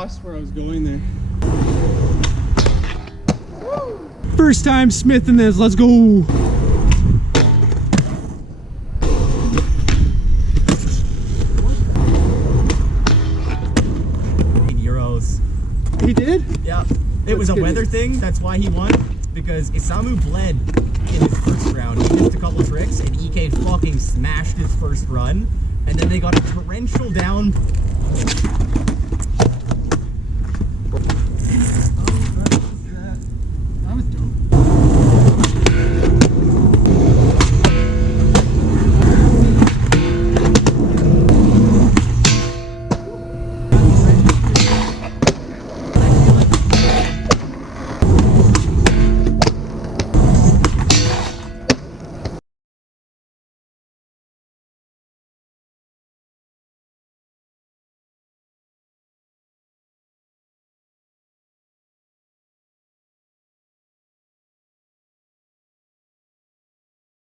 lost where I was going there. First time smithing this, let's go. Euros. He did? Yeah. It was a weather thing, that's why he won. Because Isamu bled in his first round. He missed a couple tricks, and EK fucking smashed his first run. And then they got a torrential down.